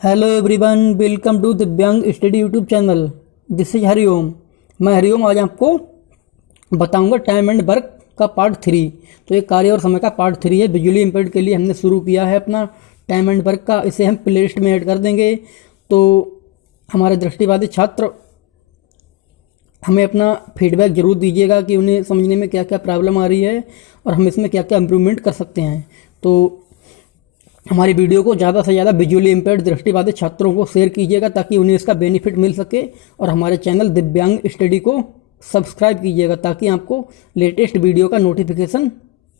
Hello everyone, welcome to दिव्यांग study YouTube channel. This is Hariom. मैं हरिओम आज आपको बताऊंगा टाइम एंड वर्क का पार्ट 3। तो ये कार्य और समय का पार्ट 3 है। विजुअली इम्पेयर्ड के लिए हमने शुरू किया है अपना टाइम एंड वर्क का। इसे हम प्ले लिस्ट में ऐड कर देंगे। तो हमारे दृष्टिबाधित छात्र हमें अपना फीडबैक ज़रूर दीजिएगा कि उन्हें समझने में क्या क्या प्रॉब्लम आ रही है और हम इसमें क्या क्या इम्प्रूवमेंट कर सकते हैं। तो हमारी वीडियो को ज़्यादा से ज़्यादा विजुअली इम्पेयर्ड दृष्टिबाधित छात्रों को शेयर कीजिएगा ताकि उन्हें इसका बेनिफिट मिल सके। और हमारे चैनल दिव्यांग स्टडी को सब्सक्राइब कीजिएगा ताकि आपको लेटेस्ट वीडियो का नोटिफिकेशन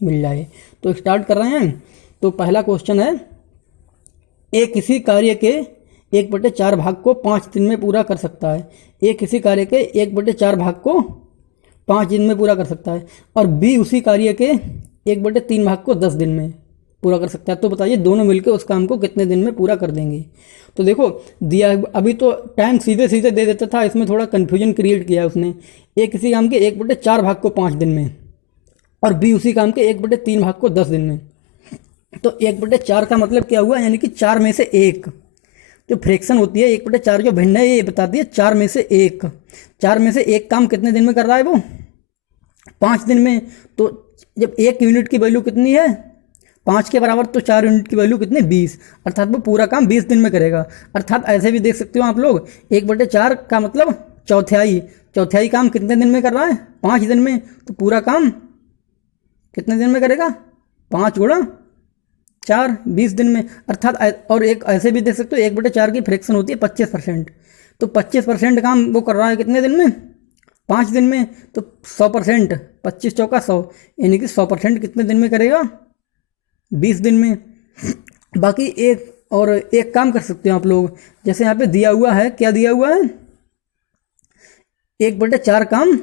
मिल जाए। तो स्टार्ट कर रहे हैं। तो पहला क्वेश्चन है, एक किसी कार्य के 1/4 भाग को 5 दिन में पूरा कर सकता है। एक किसी कार्य के 1/4 भाग को 5 दिन में पूरा कर सकता है और बी उसी कार्य के 1/3 भाग को 10 दिन में पूरा कर सकता है। तो बताइए दोनों मिलकर उस काम को कितने दिन में पूरा कर देंगे। तो देखो दिया, अभी तो टाइम सीधे सीधे दे देता था, इसमें थोड़ा कन्फ्यूजन क्रिएट किया उसने। एक किसी काम के 1/4 भाग को 5 दिन में और बी उसी काम के 1/3 भाग को 10 दिन में। तो 1/4 का मतलब क्या हुआ, यानी कि 4 में से एक जो फ्रैक्शन होती है 1/4 जो भिन्न है ये बताती है 4 में से एक। 4 में से एक काम कितने दिन में कर रहा है वो 5 दिन में। तो जब 1 यूनिट की वैल्यू कितनी है 5 के बराबर, तो 4 यूनिट की वैल्यू कितनी 20, अर्थात वो पूरा काम 20 दिन में करेगा। अर्थात ऐसे भी देख सकते हो आप लोग, 1/4 का मतलब चौथाई। चौथाई काम कितने दिन में कर रहा है 5 दिन में। तो पूरा काम कितने दिन में करेगा 5 गुणा 4, 20 दिन में। अर्थात और एक ऐसे भी देख सकते हो 1/4 की फ्रैक्शन होती है 25%। तो 25% काम वो कर रहा है कितने दिन में 5 दिन में। तो 100%, 25 चौका 100, यानी कि 100% कितने दिन में करेगा 20 दिन में। बाकी एक काम कर सकते हो आप लोग, जैसे यहाँ पे दिया हुआ है, क्या दिया हुआ है 1/4 काम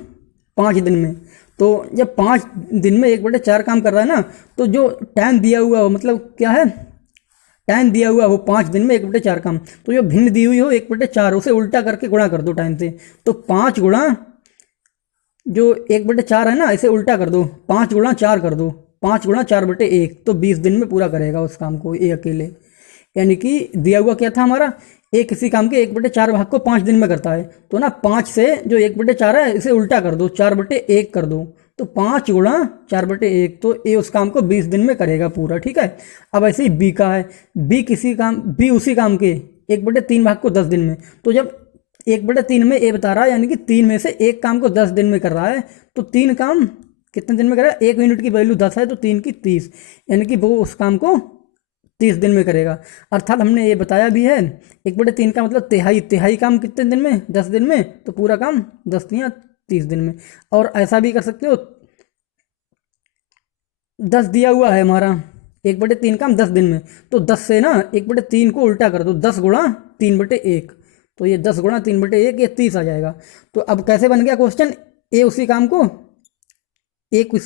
5 दिन में। तो जब 5 दिन में 1/4 काम कर रहा है ना, तो जो टाइम दिया हुआ हो, मतलब क्या है टाइम दिया हुआ हो 5 दिन में 1/4 काम, तो जो भिन्न दी हुई हो 1/4 उसे उल्टा करके गुणा कर दो टाइम से। तो 5 गुणा जो 1/4 है ना, इसे उल्टा कर दो, 5 गुणा 4 कर दो, 5 गुणा 4/1। तो 20 दिन में पूरा करेगा उस काम को ये अकेले। यानी कि दिया हुआ क्या था हमारा, एक किसी काम के 1/4 भाग को 5 दिन में करता है। तो ना 5 से जो 1/4 है इसे उल्टा कर दो, 4/1 कर दो। तो 5 गुणा 4/1, तो ये उस काम को 20 दिन में करेगा पूरा। ठीक है। अब ऐसे ही बी का है, बी उसी काम के 1/3 भाग को 10 दिन में। तो जब 1/3 में ए बता रहा है, यानी कि 3 में से एक काम को 10 दिन में कर रहा है, तो 3 काम कितने दिन में करेगा, 1 यूनिट की वैल्यू 10 है तो 3 की 30, यानी कि वो उस काम को 30 दिन में करेगा। अर्थात हमने ये बताया भी है 1/3 का मतलब तिहाई। तिहाई काम कितने दिन में 10 दिन में। तो पूरा काम 10 या 30 दिन में। और ऐसा भी कर सकते हो, 10 दिया हुआ है हमारा 1/3 काम 10 दिन में, तो 10 से ना 1/3 को उल्टा कर दो, 10 गुणा 3/1। तो ये 10 गुणा 3/1 ये 30 आ जाएगा। तो अब कैसे बन गया क्वेश्चन, एक उसी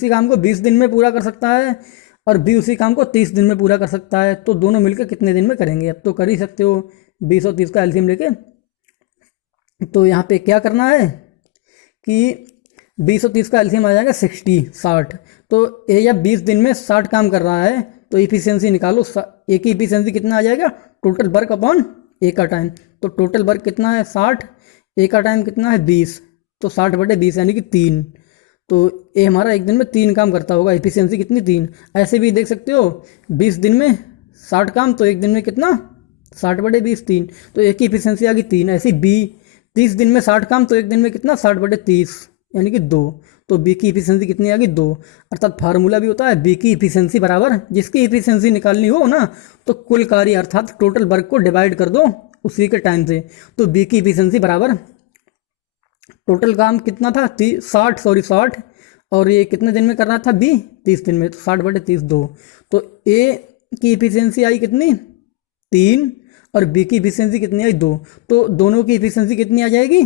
काम को 20 दिन में पूरा कर सकता है और बी उसी काम को 30 दिन में पूरा कर सकता है। तो दोनों मिलकर कितने दिन में करेंगे। अब तो कर ही सकते हो 20 और 30 का एलसीएम लेके। तो यहाँ पे क्या करना है कि 20 और 30 का एलसीएम आ जाएगा 60। तो ये जब 20 दिन में 60 काम कर रहा है तो इफिशियंसी निकालो। ए की इफिशियंसी कितना आ जाएगा, टोटल वर्क अपॉन ए का टाइम। तो टोटल वर्क कितना है 60, ए का टाइम कितना है 20, तो 60/20 यानी कि 3। तो ये हमारा एक दिन में 3 काम करता होगा, एफिशिएंसी कितनी 3। ऐसे भी देख सकते हो 20 दिन में 60 काम, तो एक दिन में कितना 60/20 3, तो एक की इफिशियंसी आ गई 3। ऐसे बी 30 दिन में 60 काम, तो एक दिन में कितना 60/30 यानी कि 2। तो बी की इफिशियंसी कितनी आ गई 2। अर्थात फार्मूला भी होता है बी की इफिशियंसी बराबर, जिसकी इफिशियंसी निकालनी हो ना तो कुल कार्य अर्थात टोटल वर्क को डिवाइड कर दो उसी के टाइम से। तो बी की इफिशियंसी बराबर टोटल काम कितना था 60 और ये कितने दिन में करना था बी 30 दिन में। तो 60/30 2। तो ए की इफिशियंसी आई कितनी 3 और बी की इफिशियंसी कितनी आई 2। तो दोनों की इफिशियंसी कितनी आ जाएगी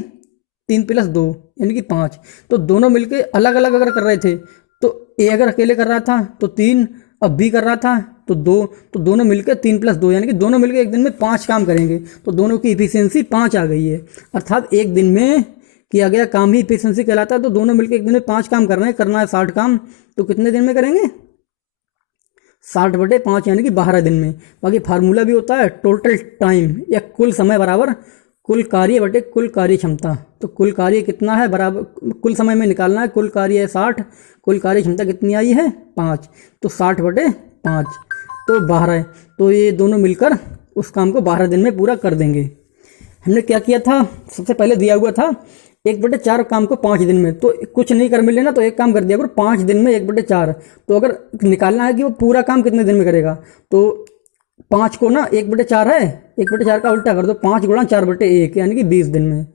3 + 2 यानी कि 5। तो दोनों मिलके अलग अलग अगर कर रहे थे तो ए अगर अकेले कर रहा था तो 3, अब बी कर रहा था तो 2। तो दोनों मिलकर 3 + 2 यानी कि दोनों मिलकर एक दिन में 5 काम करेंगे। तो दोनों की इफिशियंसी 5 आ गई है। अर्थात एक दिन में किया गया काम ही इफिशियंसी कहलाता है। तो दोनों मिलकर एक दिन में 5 काम करना है 60 काम, तो कितने दिन में करेंगे 60/5 यानी कि 12 दिन में। बाकी फार्मूला भी होता है टोटल टाइम या कुल समय बराबर कुल कार्य बटे कुल कार्य क्षमता। तो कुल कार्य कितना है बराबर कुल समय में निकालना है, कुल कार्य है 60, कुल कार्य क्षमता कितनी आई है 5, तो 60/5 तो 12। तो ये दोनों मिलकर उस काम को 12 दिन में पूरा कर देंगे। हमने क्या किया था, सबसे पहले दिया हुआ था 1/4 काम को 5 दिन में, तो कुछ नहीं कर मिले ना तो एक काम कर दिया करो 5 दिन में 1/4। तो अगर निकालना है कि वो पूरा काम कितने दिन में करेगा, तो 5 को ना 1/4 है, 1/4 का उल्टा कर दो, 5 गुणा 4/1 यानी कि 20 दिन में,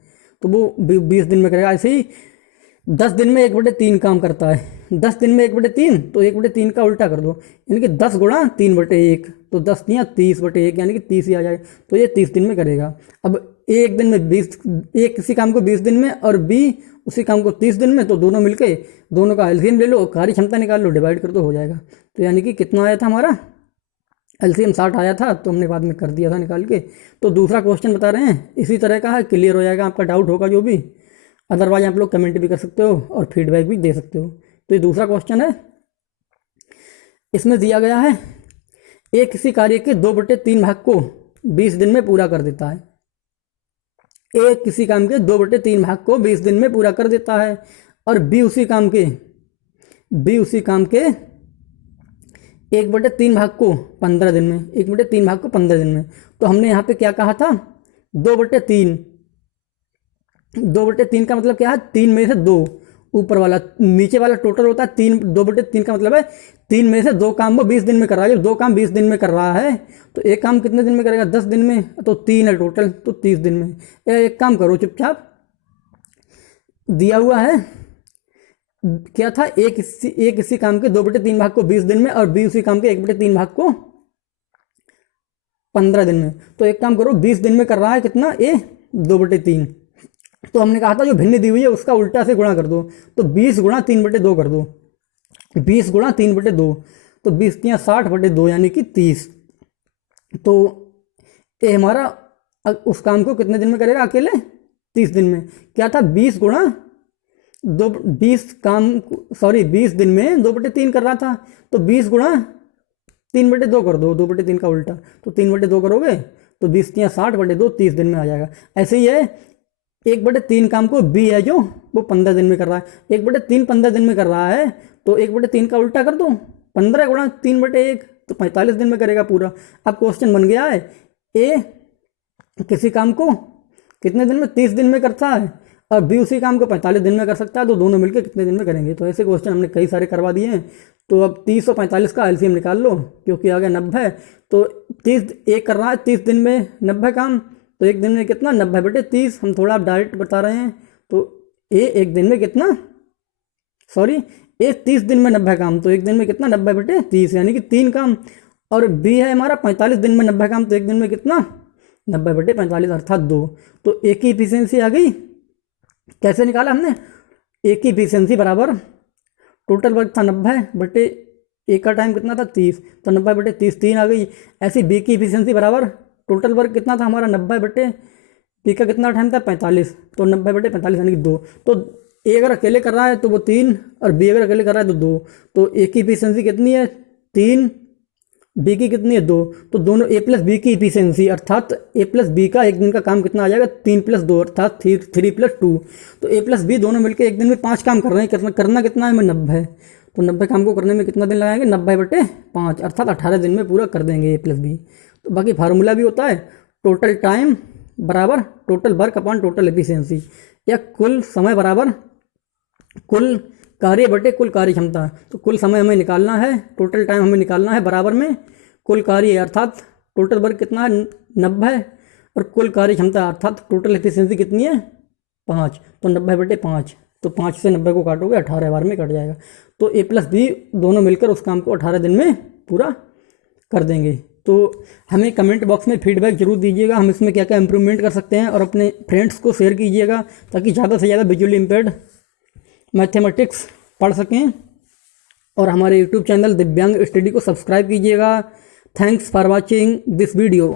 तो वो 20 दिन में करेगा। ऐसे ही 10 दिन में 1/3 काम करता है, 10 दिन में 1/3, तो 1/3 का उल्टा कर दो यानी कि 10 गुणा 3/1, तो 10 या 30/1 यानी कि 30 ही आ जाएगा, तो ये 30 दिन में करेगा। अब एक दिन में 20, एक किसी काम को 20 दिन में और बी उसी काम को 30 दिन में, तो दोनों मिलके दोनों का एलसीएम ले लो, कार्य क्षमता निकाल लो, डिवाइड कर दो, हो जाएगा। तो यानी कि कितना आया था हमारा एलसीएम 60 आया था, तो हमने बाद में कर दिया था निकाल के। तो दूसरा क्वेश्चन बता रहे हैं इसी तरह का है, क्लियर हो जाएगा, आपका डाउट होगा जो भी, अदरवाइज आप लोग कमेंट भी कर सकते हो और फीडबैक भी दे सकते हो। तो ये दूसरा क्वेश्चन है, इसमें दिया गया है एक किसी कार्य के 2/3 भाग को 20 दिन में पूरा कर देता है। एक किसी काम के 2/3 भाग को 20 दिन में पूरा कर देता है और बी उसी काम के 1/3 भाग को 15 दिन में, 1/3 भाग को 15 दिन में। तो हमने यहाँ पे क्या कहा था 2/3, 2/3 का मतलब क्या है 3 में से 2, ऊपर वाला नीचे वाला टोटल होता है 3, 2/3 का मतलब है 3 में से 2 काम वो 20 दिन में कर रहा है। जब 2 काम 20 दिन में कर रहा है तो एक काम कितने दिन में करेगा 10 दिन में, तो 3 है टोटल, तो 30 दिन में। एक काम करो चुपचाप, दिया हुआ है क्या था एक इसी काम के 2/3 भाग को 20 दिन में और बी उसी काम के 1/3 भाग को 15 दिन में। तो एक काम करो 20 दिन में कर रहा है कितना ए 2/3, तो हमने कहा था जो भिन्न दी हुई है उसका उल्टा से गुणा कर दो, तो 20 गुणा 3/2 कर दो, 20 गुणा 3/2, तो 20 या 60/2 यानी कि 30। तो ये हमारा उस काम को कितने दिन में करेगा अकेले 30 दिन में। क्या था 20 दिन में 2/3 कर रहा था, तो 20 गुणा 3/2 कर दो, 2/3 का उल्टा, तो 3/2 करोगे तो 20 या 60/2 30 दिन में आ जाएगा। ऐसे ही है 1/3 काम को बी है जो वो 15 दिन में कर रहा है, 1/3 15 दिन में कर रहा है, तो 1/3 का उल्टा कर दो, 15 गुणा 3/1, तो 45 दिन में करेगा पूरा। अब क्वेश्चन बन गया है ए किसी काम को कितने दिन में 30 दिन में करता है और बी उसी काम को 45 दिन में कर सकता है, तो दोनों मिलकर कितने दिन में करेंगे। तो ऐसे क्वेश्चन हमने कई सारे करवा दिए हैं। तो अब 30 और 45 का एलसीएम निकाल लो, क्योंकि आ गया 90, तो 30 एक कर रहा है 30 दिन में 90 काम, तो एक दिन में कितना 90/30, हम थोड़ा आप डायरेक्ट बता रहे हैं। तो ए एक दिन में कितना ए 30 दिन में 90 काम, तो एक दिन में कितना 90/30 यानी कि 3 काम, और बी है हमारा 45 दिन में 90 काम, तो एक दिन में कितना 90/45 अर्थात 2। तो ए की इफिशियंसी आ गई, कैसे निकाला हमने, ए की इफिशियंसी बराबर टोटल वर्क था 90 ए का टाइम कितना था 30, तो 90/30 3 आ गई। ऐसी बी की इफिशियंसी बराबर टोटल वर्क कितना था हमारा 90 बी का कितना टाइम था 45, तो 90/45 यानी कि 2। तो ए अगर अकेले कर रहा है तो वो 3 और बी अगर अकेले कर रहा है तो 2, तो ए की इफिशियंसी कितनी है 3, बी की कितनी है 2, तो दोनों ए प्लस बी की इफिशियंसी अर्थात ए प्लस बी का एक दिन का काम कितना आ जाएगा 3 + 2 अर्थात 3 + 2। तो ए प्लस बी दोनों मिलकर एक दिन में 5 काम कर रहे हैं, करना कितना है 90, तो 90 काम को करने में कितना दिन लगाएंगे 90/5 अर्थात 18 दिन में पूरा कर देंगे ए प्लस बी। तो बाकी फार्मूला भी होता है टोटल टाइम बराबर total work upon total efficiency, या कुल समय बराबर कुल कार्य बटे कुल कार्य क्षमता। तो कुल समय हमें निकालना है, टोटल टाइम हमें निकालना है बराबर में कुल कार्य अर्थात टोटल वर्क कितना है 90 और कुल कार्य क्षमता अर्थात टोटल एफिशिएंसी कितनी है 5, तो 90/5, तो 5 से 90 को काटोगे 18 बार में कट जाएगा। तो ए प्लस बी दोनों मिलकर उस काम को 18 दिन में पूरा कर देंगे। तो हमें कमेंट बॉक्स में फीडबैक जरूर दीजिएगा, हम इसमें क्या क्या इंप्रूवमेंट कर सकते हैं, और अपने फ्रेंड्स को शेयर कीजिएगा ताकि ज़्यादा से ज़्यादा विजुअली इम्पेयर्ड मैथमेटिक्स पढ़ सकें। और हमारे यूट्यूब चैनल दिव्यांग स्टडी को सब्सक्राइब कीजिएगा। Thanks for watching this video.